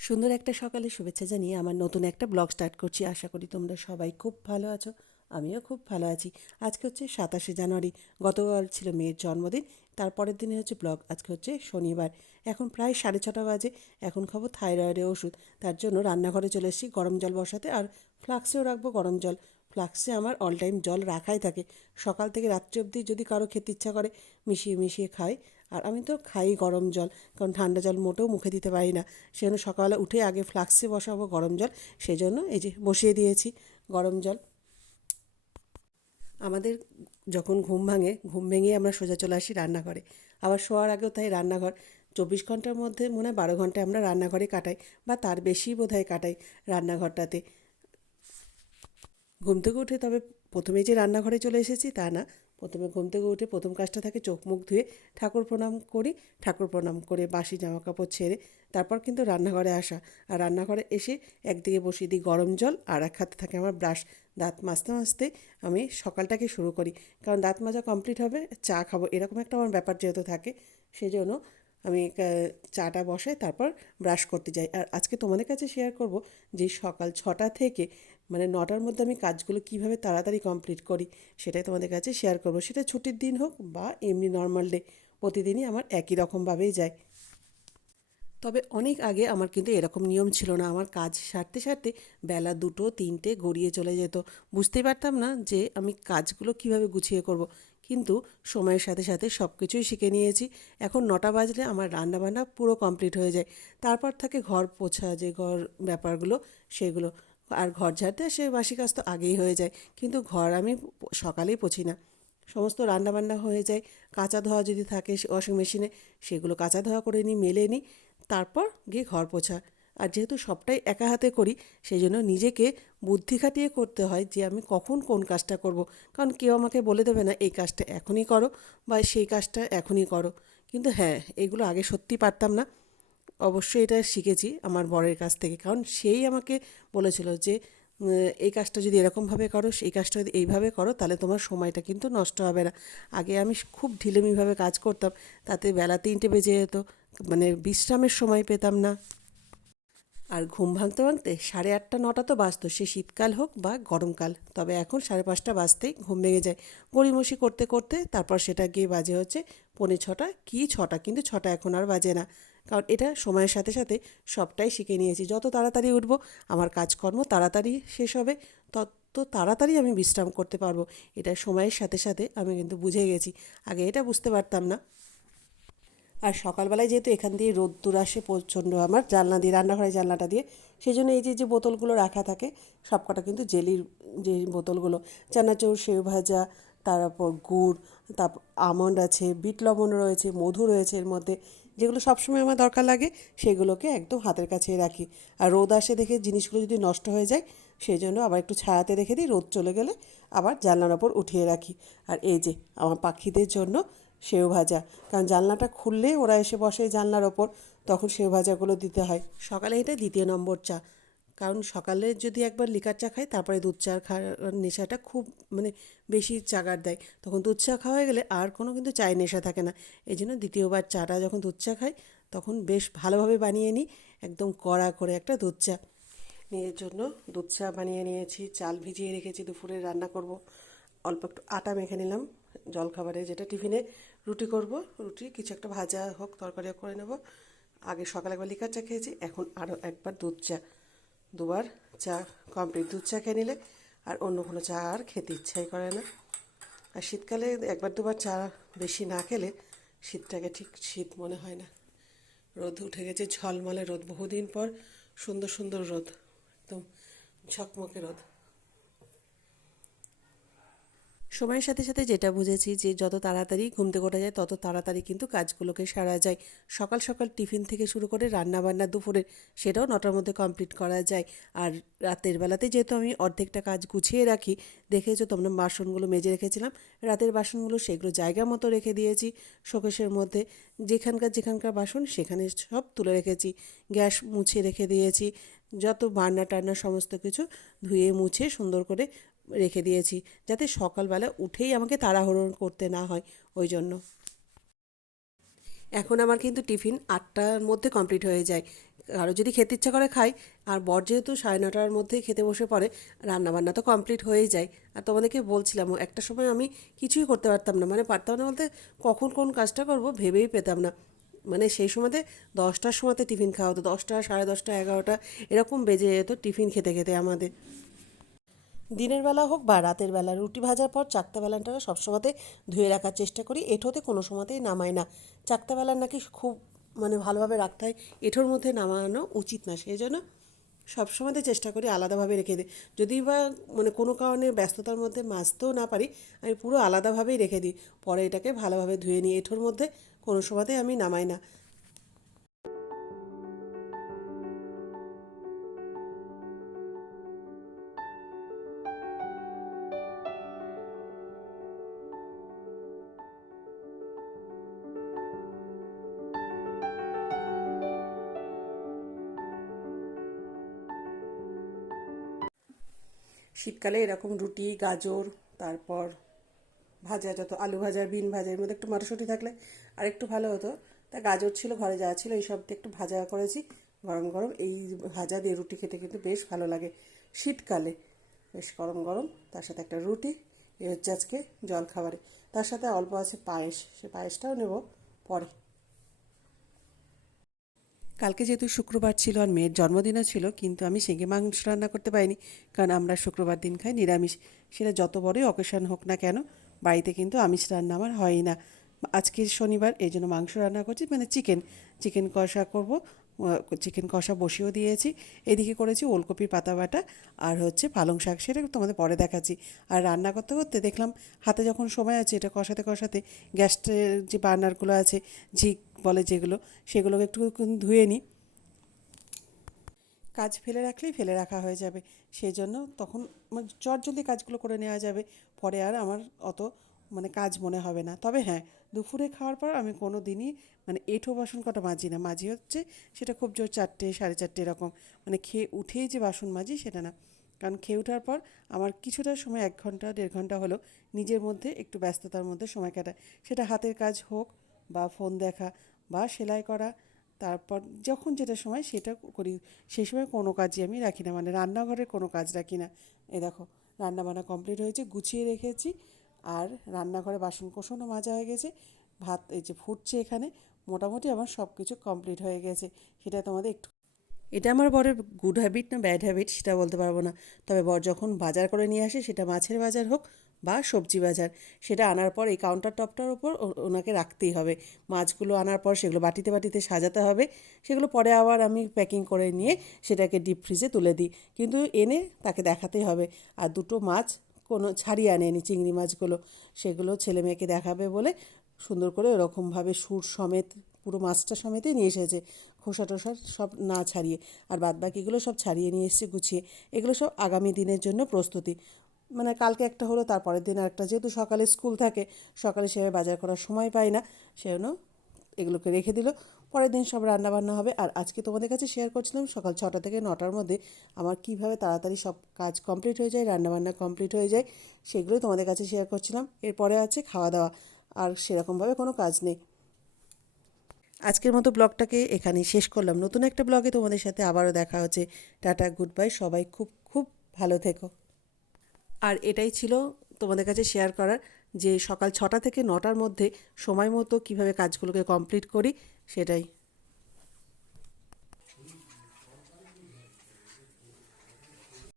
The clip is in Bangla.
সুন্দর একটা সকালে শুভেচ্ছা জানিয়ে আমার নতুন একটা ব্লগ স্টার্ট করছি। আশা করি তোমরা সবাই খুব ভালো আছো। আমিও খুব ভালো আছি। আজকে হচ্ছে 27শে জানুয়ারি। গতকাল ছিল মেয়ের জন্মদিন। তারপরের দিনে হচ্ছে ব্লগ। আজকে হচ্ছে শনিবার। এখন প্রায় 6:30 বাজে। এখন খাবো থাইরয়েডের ওষুধ। তার জন্য রান্নাঘরে চলে এসেছি গরম জল বসাতে, আর ফ্লাক্সেও রাখবো গরম জল। ফ্লাক্সে আমার অল টাইম জল রাখাই থাকে। সকাল থেকে রাত্রি অবধি যদি কারো খেতে ইচ্ছা করে মিশিয়ে মিশিয়ে খাই। আর আমি তো খাই গরম জল, কারণ ঠান্ডা জল মোটেও মুখে দিতে পারি না। সেজন্য সকালে উঠে আগে ফ্লাক্সে বসাবো গরম জল। সেজন্য এই যে বসিয়ে দিয়েছি গরম জল। আমাদের যখন ঘুম ভাঙে, ঘুম ভেঙেই আমরা সোজা চলে আসি রান্নাঘরে। আবার শোয়ার আগেও তাই রান্নাঘর। 24 ঘন্টার মধ্যে মনে হয় 12 ঘন্টা আমরা রান্নাঘরে কাটাই, বা তার বেশিই বোধহয় কাটাই রান্নাঘরটাতে। ঘুম থেকে উঠে তবে প্রথমেই যে রান্নাঘরে চলে এসেছি তা না। প্রথমে ঘুম থেকে উঠে প্রথম কাজটা থাকে চোখ মুখ ধুয়ে ঠাকুর প্রণাম করি। ঠাকুর প্রণাম করে বাসি জামা কাপড় ছেড়ে তারপর কিন্তু রান্নাঘরে আসা। আর রান্নাঘরে এসে একদিকে বসিয়ে দিই গরম জল, আর এক হাতে থাকে আমার ব্রাশ। দাঁত মাজতে মাজতে আমি সকালটাকে শুরু করি, কারণ দাঁত মাজা কমপ্লিট হবে, চা খাবো, এরকম একটা আমার ব্যাপার যেহেতু থাকে। সেজন্য আমি চাটা বসাই, তারপর ব্রাশ করতে যাই। আর আজকে তোমাদের কাছে শেয়ার করব যে সকাল 6টা থেকে মানে 9টার মধ্যে আমি কাজগুলো কীভাবে তাড়াতাড়ি কমপ্লিট করি, সেটাই তোমাদের কাছে শেয়ার করব। সেটা ছুটির দিন হোক বা এমনি নর্মাল ডে, প্রতিদিনই আমার একই রকমভাবেই যায়। তবে অনেক আগে আমার কিন্তু এরকম নিয়ম ছিল না। আমার কাজ সারতে সারতে বেলা 2টো 3টে গড়িয়ে চলে যেত। বুঝতেই পারতাম না যে আমি কাজগুলো কিভাবে গুছিয়ে করব। কিন্তু সময়ের সাথে সাথে সব কিছুই শিখে নিয়েছি। এখন 9টা বাজলে আমার রান্নাবান্না পুরো কমপ্লিট হয়ে যায়। তারপর থাকে ঘর পোছা, যে ঘর ব্যাপারগুলো সেগুলো। আর ঘর ঝাড়তে সে বাসি কাজ তো আগেই হয়ে যায়, কিন্তু ঘর আমি সকালেই পোছি না। সমস্ত রান্নাবান্না হয়ে যায়। কাঁচা ধোয়া যদি থাকে ওয়াশিং মেশিনে, সেগুলো কাঁচা ধোয়া করে নিই, মেলে নিই। তারপর গিয়ে ঘর পোছা। আর যেহেতু সবটাই একা হাতে করি, সেই জন্য নিজেকে বুদ্ধি খাটিয়ে করতে হয় যে আমি কখন কোন কাজটা করব। কারণ কেউ আমাকে বলে দেবে না এই কাজটা এখনই করো বা সেই কাজটা এখনই করো। কিন্তু হ্যাঁ, এগুলো আগে সত্যি পারতাম না। অবশ্যই এটা শিখেছি আমার বরের কাছ থেকে, কারণ সেই আমাকে বলেছিল যে এই কাজটা যদি এরকমভাবে করো, এই কাজটা যদি এইভাবে করো, তাহলে তোমার সময়টা কিন্তু নষ্ট হবে না। আগে আমি খুব ঢিলেমিভাবে কাজ করতাম, তাতে বেলা 3টে বেজে যেত, মানে বিশ্রামের সময় পেতাম না। আর ঘুম ভাঙতে ভাঙতে 8:30 9টা তো বাজতো, সে শীতকাল হোক বা গরমকাল। তবে এখন 5:30 বাজতেই ঘুম ভেঙে যায়। গড়িমসি করতে করতে তারপর সেটা গিয়ে বাজে হচ্ছে 5:45 কি 6টা, কিন্তু 6টা এখন আর বাজে না। কারণ এটা সময়ের সাথে সাথে সবটাই শিখে নিয়েছি। যত তাড়াতাড়ি উঠবো আমার কাজকর্ম তাড়াতাড়ি শেষ হবে, তত তাড়াতাড়ি আমি বিশ্রাম করতে পারবো। এটা সময়ের সাথে সাথে আমি কিন্তু বুঝে গেছি। আগে এটা বুঝতে পারতাম না। আর সকালবেলায় যেহেতু এখান দিয়ে রোদ্দুর আসে প্রচণ্ড আমার জানলা দিয়ে, রান্নাঘরের জানলাটা দিয়ে, সেই জন্য এই যে যে বোতলগুলো রাখা থাকে সবকটা কিন্তু জেলির, যে বোতলগুলো, চানাচুর, সেও ভাজা, তারপর গুড়, তারপর আমন্ড আছে, বিট লবণ রয়েছে, মধু রয়েছে এর মধ্যে, যেগুলো সবসময় আমার দরকার লাগে, সেগুলোকে একদম হাতের কাছেই রাখি। আর রোদ আসে দেখে জিনিসগুলো যদি নষ্ট হয়ে যায়, সেই জন্য আবার একটু ছায়াতে রেখে দিই, রোদ চলে গেলে আবার জানলার ওপর উঠিয়ে রাখি। আর এই যে আমার পাখিদের জন্য সেও ভাজা, কারণ জানলাটা খুললে ওরা এসে বসে জানলার ওপর, তখন সেও ভাজাগুলো দিতে হয়। সকালে এটা দ্বিতীয় নম্বর চা। কারণ সকালে যদি একবার লিকার চা খাই, তারপরে দুধ চা খাওয়ার নেশাটা খুব মানে বেশি চাগার দেয়। তখন দুধ চা খাওয়া হয়ে গেলে আর কোনো কিন্তু চায়ের নেশা থাকে না। এই জন্য দ্বিতীয়বার চাটা যখন দুধ চা খাই, তখন বেশ ভালোভাবে বানিয়ে নিই, একদম কড়া করে একটা দুধ চা। মেয়ের জন্য দুধ চা বানিয়ে নিয়েছি, চাল ভিজিয়ে রেখেছি, দুপুরে রান্না করব। অল্প একটু আটা মেখে নিলাম জলখাবারে, যেটা টিফিনে রুটি করব, রুটি কিছু একটা ভাজা হোক তরকারিও করে নেব। আগে সকালে একবার লিকার চা খেয়েছি, এখন আরও একবার দুধ চা। দুবার চা কমপ্লিট। দুধ চা খেয়ে নিলে আর অন্য কোনো চা আর খেতে ইচ্ছাই করে না। আর শীতকালে একবার দুবার চা বেশি না খেলে শীতটাকে ঠিক শীত মনে হয় না। রোদ উঠে গেছে, ঝলমলে রোদ, বহুদিন পর সুন্দর সুন্দর রোদ, একদম ঝকমকে রোদ। সময়ের সাথে সাথে যেটা বুঝেছি যে যত তাড়াতাড়ি ঘুম থেকে ওঠা যায়, তত তাড়াতাড়ি কিন্তু কাজগুলোকে সারা যায়। সকাল সকাল টিফিন থেকে শুরু করে রান্নাবান্না দুপুরের, সেটাও 9টার মধ্যে কমপ্লিট করা যায়। আর রাতের বেলাতে যেহেতু আমি অর্ধেকটা কাজ গুছিয়ে রাখি, দেখেছো তোমরা বাসনগুলো মেজে রেখেছিলাম, রাতের বাসনগুলো সেগুলো জায়গা মতো রেখে দিয়েছি শোকেসের মধ্যে। যেখানকার যেখানকার বাসন সেখানে সব তুলে রেখেছি। গ্যাস মুছে রেখে দিয়েছি, যত বান্না টান্না সমস্ত কিছু ধুয়ে মুছে সুন্দর করে রেখে দিয়েছি, যাতে সকালবেলা উঠেই আমাকে তাড়াহুড়ো করতে না হয়, ওই জন্য। এখন আমার কিন্তু টিফিন 8টার মধ্যে কমপ্লিট হয়ে যায়। কারো যদি খেতে ইচ্ছা করে খাই, আর বর যেহেতু 9:30টার মধ্যেই খেতে বসে পড়ে, রান্নাবান্না তো কমপ্লিট হয়েই যায়। আর তোমাদেরকে বলছিলাম একটা সময় আমি কিছুই করতে পারতাম না, মানে পারতাম না বলতে কখন কোন কাজটা করব ভেবেই পেতাম না। মানে সেই সময়তে 10টার সময়তে টিফিন খাওয়া হতো, 10টা, 10:30, 11টা এরকম বেজে যেত টিফিন খেতে খেতে আমাদের। দিনের বেলা হোক বা রাতের বেলা রুটি ভাজার পর চাকতা বেলানটা সবসময়তে ধুয়ে রাখার চেষ্টা করি, এঁঠোতে কোনো সময়তেই নামাই না। চাকতা বেলান নাকি খুব মানে ভালোভাবে রাখতে হয়, এঁঠোর মধ্যে নামানো উচিত না, সেই জন্য সবসময়তে চেষ্টা করি আলাদাভাবে রেখে দিই। যদি বা মানে কোনো কারণে ব্যস্ততার মধ্যে মাজতেও না পারি, আমি পুরো আলাদাভাবেই রেখে দিই। পরে এটাকে ভালোভাবে ধুয়ে নিই, এঁঠোর মধ্যে কোনো সময়তেই আমি নামাই না। শীতকালে এরকম রুটি, গাজর, তারপর ভাজা, যত আলু ভাজা, বিন ভাজা, এর মধ্যে একটু মটরশুঁটি থাকলে আর একটু ভালো হতো। তা গাজর ছিল ঘরে, যা ছিল এই সব দিয়ে একটু ভাজা করেছি। গরম গরম এই ভাজা দিয়ে রুটি খেতে কিন্তু বেশ ভালো লাগে শীতকালে, বেশ গরম গরম। তার সাথে একটা রুটি, এই হচ্ছে আজকে জলখাবারে। তার সাথে অল্প আছে পায়েস, সে পায়েসটাও নেব পরে। কালকে যেহেতু শুক্রবার ছিল আর মেয়ের জন্মদিনও ছিল, কিন্তু আমি শিঙি মাংস রান্না করতে পারিনি, কারণ আমরা শুক্রবার দিন খাই নিরামিষ। সেটা যত বড়ই অকেশন হোক না কেন, বাড়িতে কিন্তু আমিষ রান্না আমার হয়ই না। আজকে শনিবার, এই জন্য মাংস রান্না করছি, মানে চিকেন, চিকেন কষা করব। চিকেন কষা বসিয়েও দিয়েছি। এদিকে করেছি ওলকপির পাতা বাটা, আর হচ্ছে পালং শাক, সেটা তোমাদের পরে দেখাচ্ছি। আর রান্না করতে করতে দেখলাম হাতে যখন সময় আছে, এটা কষাতে কষাতে গ্যাসের যে বার্নারগুলো আছে, ঝিক বলে যেগুলো, সেগুলোকে একটু ধুয়ে নিই। কাজ ফেলে রাখলেই ফেলে রাখা হয়ে যাবে, সেই জন্য তখন মানে চটজলদি কাজগুলো করে নেওয়া যাবে। পরে আর আমার অত মানে কাজ মনে হবে না। তবে হ্যাঁ, দুপুরে খাওয়ার পর আমি কোনো দিনই মানে এঁঠো বাসন কটা মাজি না। মাজি হচ্ছে সেটা খুব জোর 4টে, 4:30 এরকম, মানে খেয়ে উঠেই যে বাসন মাজি সেটা না। কারণ খেয়ে ওঠার পর আমার কিছুটা সময়, 1 ঘন্টা 1.5 ঘন্টা হলো, নিজের মধ্যে একটু ব্যস্ততার মধ্যে সময় কাটায়। সেটা হাতের কাজ হোক, বা ফোন দেখা, বা সেলাই করা, তারপর যখন যেটা সময় সেটা করি। সেই সময় কোনো কাজই আমি রাখি না, মানে রান্নাঘরের কোনো কাজ রাখি না। এই দেখো, রান্নাবান্না কমপ্লিট হয়েছে, গুছিয়ে রেখেছি। আর রান্নাঘরে বাসন কোসনও মাজা হয়ে গেছে, ভাত এই যে ফুটছে এখানে। মোটামুটি আমার সব কিছু কমপ্লিট হয়ে গেছে। সেটা তোমাদের একটু, এটা আমার বরের গুড হ্যাবিট না ব্যাড হ্যাবিট সেটা বলতে পারবো না। তবে বর যখন বাজার করে নিয়ে আসে, সেটা মাছের বাজার হোক বা সবজি বাজার, সেটা আনার পর এই কাউন্টার টপটার ওপর ওনাকে রাখতেই হবে। মাছগুলো আনার পর সেগুলো বাটিতে বাটিতে সাজাতে হবে। সেগুলো পরে আবার আমি প্যাকিং করে নিয়ে সেটাকে ডিপ ফ্রিজে তুলে দিই। কিন্তু এনে তাকে দেখাতেই হবে। আর দুটো মাছ কোনো ছাড়িয়ে আনেনি, চিংড়ি মাছগুলো, সেগুলো ছেলে মেয়েকে দেখাবে বলে সুন্দর করে ওরকমভাবে সুর সমেত পুরো মাছটা সমেতই নিয়ে এসেছে, খোসা টোসা সব না ছাড়িয়ে। আর বাদবাকিগুলো সব ছাড়িয়ে নিয়ে এসেছে গুছিয়ে। এগুলো সব আগামী দিনের জন্য প্রস্তুতি। মানে কালকে একটা হলো, তারপরের দিন আরেকটা, যেহেতু সকালে স্কুল থাকে, সকালে সেভাবে বাজার করার সময় পায় না, সেজন্য এগুলোকে রেখে দিল। পরের দিন সব রান্নাবান্না হবে। আর আজকে তোমাদের কাছে শেয়ার করছিলাম সকাল 6টা থেকে 9টার মধ্যে আমার কীভাবে তাড়াতাড়ি সব কাজ কমপ্লিট হয়ে যায়, রান্নাবান্না কমপ্লিট হয়ে যায়, সেগুলোই তোমাদের কাছে শেয়ার করছিলাম। এরপরে আছে খাওয়া দাওয়া, আর সেরকমভাবে কোনো কাজ নেই। আজকের মতো ব্লগটাকে এখানেই শেষ করলাম। নতুন একটা ব্লগে তোমাদের সাথে আবারও দেখা হচ্ছে। টাটা, গুড বাই, সবাই খুব খুব ভালো থেকো। আর এটাই ছিল তোমাদের কাছে শেয়ার করার, যে সকাল 6টা থেকে 9টার মধ্যে সময় মতো কীভাবে কাজগুলোকে কমপ্লিট করি, সেটাই।